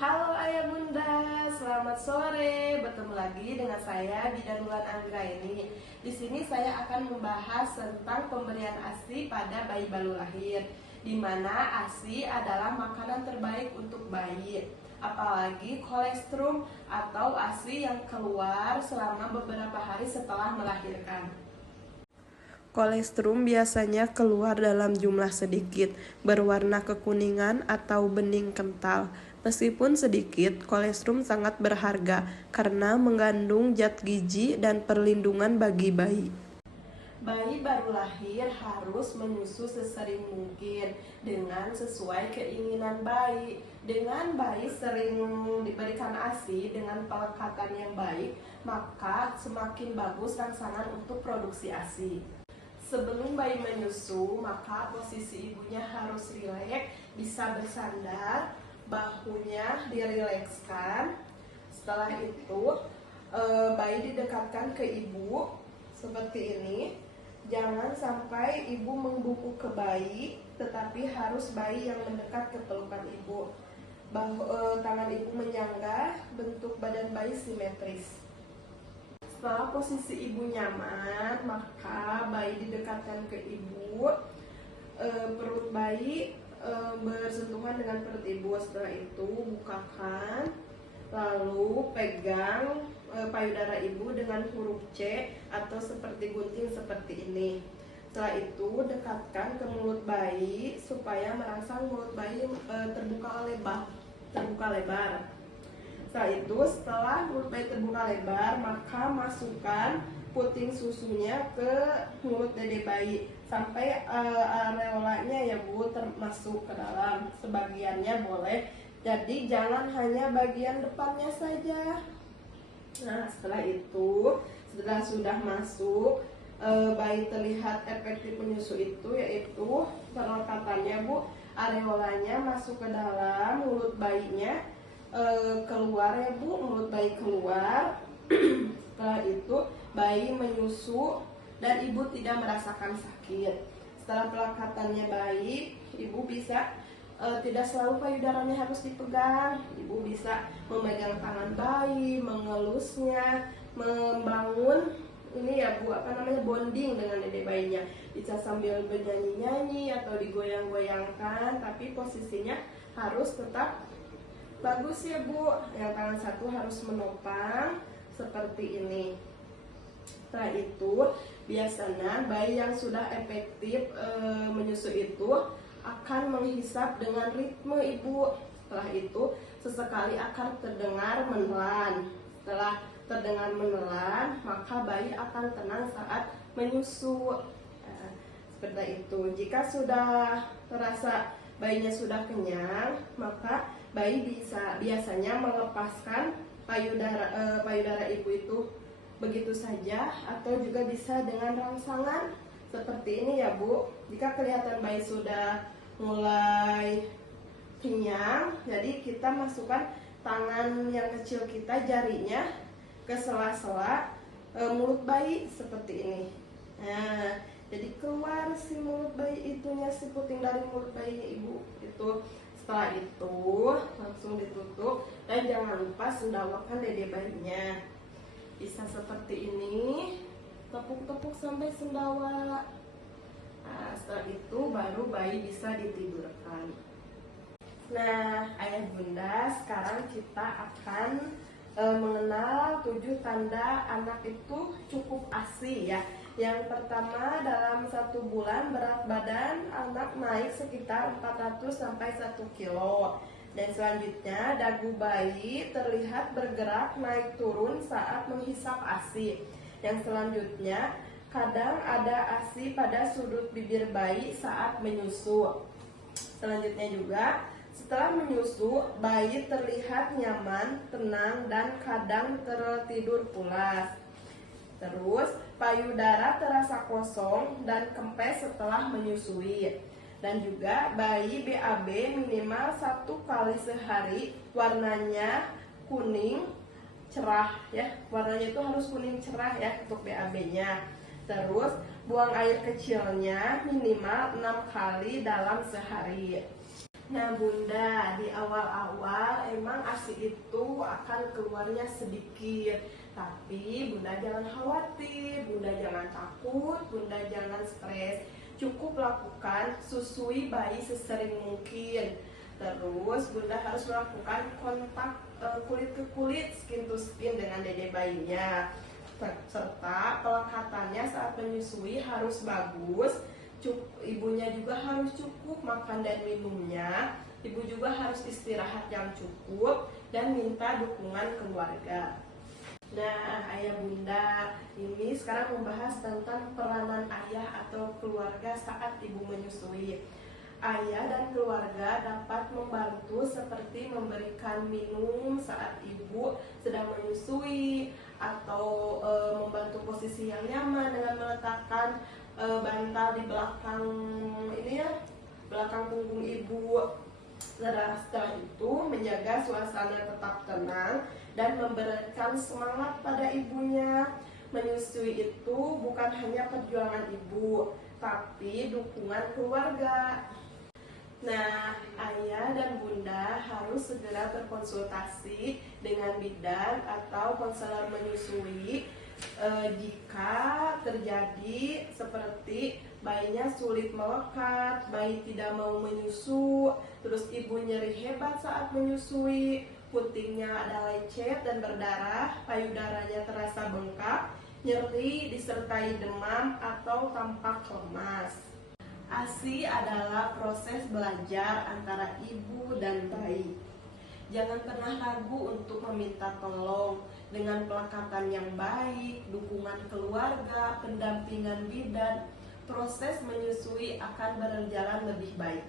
Halo Ayah Bunda, selamat sore. Bertemu lagi dengan saya Bidan Wulan Anggraini. Di sini saya akan membahas tentang pemberian ASI pada bayi baru lahir, di mana ASI adalah makanan terbaik untuk bayi. Apalagi kolestrum atau ASI yang keluar selama beberapa hari setelah melahirkan. Kolestrum biasanya keluar dalam jumlah sedikit, berwarna kekuningan atau bening kental. Meskipun sedikit, kolestrum sangat berharga karena mengandung zat gizi dan perlindungan bagi bayi. Bayi baru lahir harus menyusu sesering mungkin dengan sesuai keinginan bayi. Dengan bayi sering diberikan ASI dengan pelekatan yang baik, maka semakin bagus rangsangan untuk produksi ASI. Sebelum bayi menyusu, maka posisi ibunya harus rileks, bisa bersandar, bahunya dirilekskan. Setelah itu, bayi didekatkan ke ibu seperti ini. Jangan sampai ibu membungkuk ke bayi, tetapi harus bayi yang mendekat ke pelukan ibu. Tangan ibu menyangga, bentuk badan bayi simetris. Setelah posisi ibu nyaman, maka bayi didekatkan ke ibu, perut bayi bersentuhan dengan perut ibu. Setelah itu bukakan, lalu pegang payudara ibu dengan huruf C atau seperti gunting seperti ini. Setelah itu dekatkan ke mulut bayi supaya merangsang mulut bayi terbuka lebar. Setelah itu, setelah mulut bayi terbuka lebar, maka masukkan puting susunya ke mulut dede bayi sampai areolanya ya Bu termasuk ke dalam. Sebagiannya boleh, jadi jangan hanya bagian depannya saja. Nah, setelah itu, setelah sudah masuk, bayi terlihat efektif menyusu itu, yaitu perlekatannya Bu, areolanya masuk ke dalam mulut bayinya, keluar ya Bu, mulut bayi keluar. Setelah itu bayi menyusu dan ibu tidak merasakan sakit. Setelah pelekatannya baik, ibu bisa tidak selalu payudaranya harus dipegang. Ibu bisa memegang tangan bayi, mengelusnya, membangun ini ya Bu, bonding dengan dede bayinya. Bisa sambil bernyanyi-nyanyi atau digoyang-goyangkan, tapi posisinya harus tetap bagus ya Bu. Yang tangan satu harus menopang seperti ini. Setelah itu biasanya bayi yang sudah efektif menyusu itu akan menghisap dengan ritme ibu. Setelah itu sesekali akan terdengar menelan. Setelah terdengar menelan, maka bayi akan tenang saat menyusu. Seperti itu. Jika sudah terasa bayinya sudah kenyang, maka bayi biasanya melepaskan payudara ibu itu begitu saja, atau juga bisa dengan rangsangan seperti ini ya Bu. Jika kelihatan bayi sudah mulai kenyang, jadi kita masukkan tangan yang kecil kita, jarinya ke sela-sela mulut bayi seperti ini. Nah, jadi keluar si mulut bayi itunya, si puting dari mulut bayi ibu itu. Setelah itu langsung ditutup dan jangan lupa sendawakan dede bayinya. Bisa seperti ini, tepuk-tepuk sampai sendawa. Nah, setelah itu baru bayi bisa ditidurkan. Nah, Ayah Bunda, sekarang kita akan mengenal 7 tanda anak itu cukup ASI ya. Yang pertama, dalam 1 bulan berat badan anak naik sekitar 400 sampai 1 kilo. Dan selanjutnya, dagu bayi terlihat bergerak naik turun saat menghisap ASI. Yang selanjutnya, kadang ada ASI pada sudut bibir bayi saat menyusu. Selanjutnya juga, setelah menyusu, bayi terlihat nyaman, tenang, dan kadang tertidur pulas. Terus, payudara terasa kosong dan kempes setelah menyusui. Dan juga bayi BAB minimal 1 kali sehari, warnanya kuning cerah ya. Warnanya itu harus kuning cerah ya untuk BAB-nya. Terus buang air kecilnya minimal 6 kali dalam sehari. Nah Bunda, di awal-awal emang ASI itu akan keluarnya sedikit. Tapi Bunda jangan khawatir, Bunda jangan takut, Bunda jangan stres. Cukup lakukan susui bayi sesering mungkin. Terus Bunda harus melakukan kontak kulit ke kulit, skin to skin dengan dede bayinya. Serta pelekatannya saat menyusui harus bagus. Ibunya juga harus cukup makan dan minumnya. Ibu juga harus istirahat yang cukup dan minta dukungan keluarga. Nah, ayah bunda, ini sekarang membahas tentang peranan ayah atau keluarga saat ibu menyusui. Ayah dan keluarga dapat membantu seperti memberikan minum saat ibu sedang menyusui atau membantu posisi yang nyaman dengan meletakkan bantal di belakang ini ya, belakang punggung ibu. Setelah itu menjaga suasana tetap tenang dan memberikan semangat pada ibunya. Menyusui itu bukan hanya perjuangan ibu, tapi dukungan keluarga. Nah, ayah dan bunda harus segera berkonsultasi dengan bidan atau konselor menyusui jika terjadi seperti bayinya sulit melekat, bayi tidak mau menyusu, terus ibu nyeri hebat saat menyusui, putingnya ada lecet dan berdarah, payudaranya terasa bengkak, nyeri disertai demam atau tampak lemas. ASI adalah proses belajar antara ibu dan bayi. Jangan pernah ragu untuk meminta tolong. Dengan pelekatan yang baik, dukungan keluarga, pendampingan bidan, proses menyusui akan berjalan lebih baik.